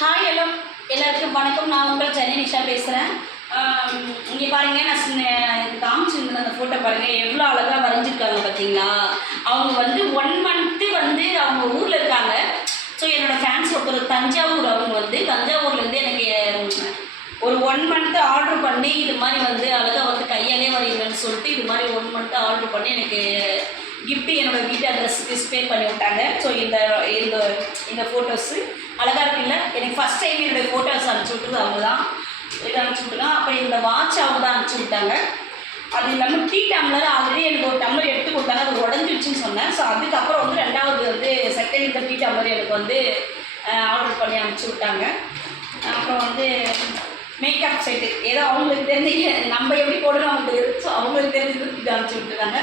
Hi hello எல்லாருக்கும் வணக்கம். நான் உங்கள் சென்னை நிஷா பேசுகிறேன் இங்கே பாருங்கள் நான் சின்ன- காமிச்சிருந்தேன் அந்த ஃபோட்டோ பாருங்கள் எவ்வளோ அழகாக வரைஞ்சிருக்காங்க பார்த்தீங்களா அவங்க வந்து ஒன் மந்த்து வந்து அவங்க ஊரில் இருக்காங்க. ஸோ என்னோட ஃபேன்ஸ் ஒருத்தர் தஞ்சாவூர் அவங்க வந்து தஞ்சாவூர்லேருந்து எனக்கு ஒரு ஒன் மந்த்து ஆர்டர் பண்ணி இது மாதிரி வந்து அழகாக வந்து கையாலே வரையுங்கன்னு சொல்லிட்டு இது மாதிரி ஒன் மந்த்து ஆர்டர் பண்ணி எனக்கு கிஃப்ட்டு என்னோடய வீட்டு அட்ரஸ்க்கு ஸ்பே பண்ணி விட்டாங்க. ஸோ இந்த இந்த இந்த ஃபோட்டோஸு அழகாக இருக்குல்ல எனக்கு ஃபஸ்ட் டைம் என்னுடைய ஃபோட்டோஸ் அனுப்பிச்சி விட்டது அவங்க தான் இதை அனுப்பிச்சி விட்டுருக்காங்க அப்புறம் இந்த வாட்ச் அவங்க தான் அனுப்பிச்சி விட்டாங்க. அது இல்லாமல் டீ டம்ளர் ஆல்ரெடி எனக்கு ஒரு டம்ளர் எடுத்து கொடுத்தாங்க. அது உடஞ்சிடுச்சுன்னு சொன்னேன். ஸோ அதுக்கப்புறம் வந்து ரெண்டாவது வந்து செகண்ட் இந்த டீ டம்ளர் எனக்கு வந்து ஆர்டர் பண்ணி அனுப்பிச்சி விட்டாங்க. அப்புறம் வந்து மேக்கப் செட்டு ஏதோ அவங்களுக்கு தெரிஞ்சு நம்ம எப்படி போடணும் அவங்களுக்கு ஸோ அவங்களுக்கு தெரிஞ்சது இது அனுப்பிச்சி விட்டுருக்காங்க.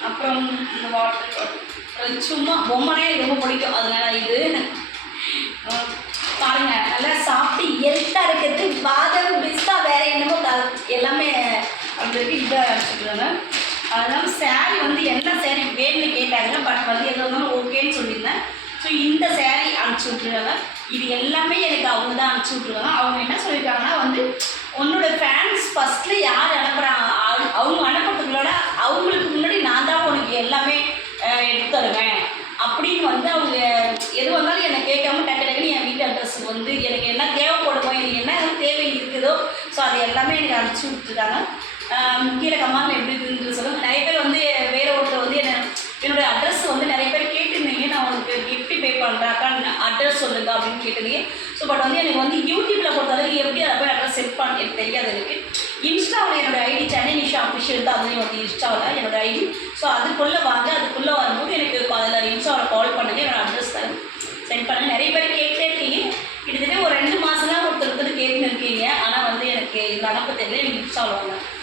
அப்புறம் இந்த வாட்டர் சும்மா பொம்மனே எனக்கு ரொம்ப பிடிக்கும். அதனால இது பாருங்க நல்லா சாப்பிட்டு ஹெல்த்தாக இருக்கிறது பாதாம் பிஸ்தா வேற என்னமோ எல்லாமே அப்படி இதாக அடிச்சுக்கிறாங்க அதனால சேரீ வந்து என்ன சேரீ வேணும்னு கேட்டாங்க பட் வந்து எது இருந்தாலும் ஓகேன்னு சொல்லியிருந்தேன் ஸோ இந்த சேரீ அனுப்பிச்சி விட்ருக்காங்க இது எல்லாமே எனக்கு அவங்க தான் அனுப்பிச்சி விட்ருக்காங்க அவங்க என்ன சொல்லியிருக்காங்கன்னா வந்து உன்னோட ஃபேன்ஸ் ஃபஸ்ட்டில் யார் அனுப்புகிறாங்க அவங்க அனுப்புறதுக்குள்ளோட அவங்களுக்கு முன்னாடி நான் தான் உனக்கு எல்லாமே அஹ், எடுத்து தருவேன் அப்படின்னு வந்து அவங்க எது வந்தாலும் என்னை கேட்காம டக்கு டக்குன்னு என் வீட்டு அட்ரஸுக்கு வந்து எனக்கு என்ன தேவைப்படுமோ எனக்கு என்ன தேவை இருக்குதோ ஸோ அது எல்லாமே எனக்கு அனுப்பிச்சி விட்டுருக்காங்க. கீழே கமாண்டில் எப்படி இருக்குன்னு சொல்லுங்கள் நிறைய பேர் வந்து வேற ஒருத்தர் வந்து என்ன என்னோடய அட்ரஸ் வந்து நிறைய பேர் கேட்டிருந்தீங்க. நான் உங்களுக்கு எப்படி பே பண்ணுறாக்கா அட்ரஸ் சொல்லுங்க அப்படின்னு கேட்டிருந்தீங்க. ஸோ பட் வந்து எனக்கு வந்து யூடியூப்பில் பொறுத்தளவுக்கு எப்படி அதை போய் அட்ரஸ் செட் பண்ண எனக்கு தெரியாது எனக்கு. இன்ஸ்டாவில் என்னோடய ஐடி சென்னை நிஷா அஃபிஷியல் தான். அதுலேயும் வந்து இன்ஸ்டாவில் என்னோடய ஐடி எனக்கு இந்த அனுப்ப தெரியல எனக்கு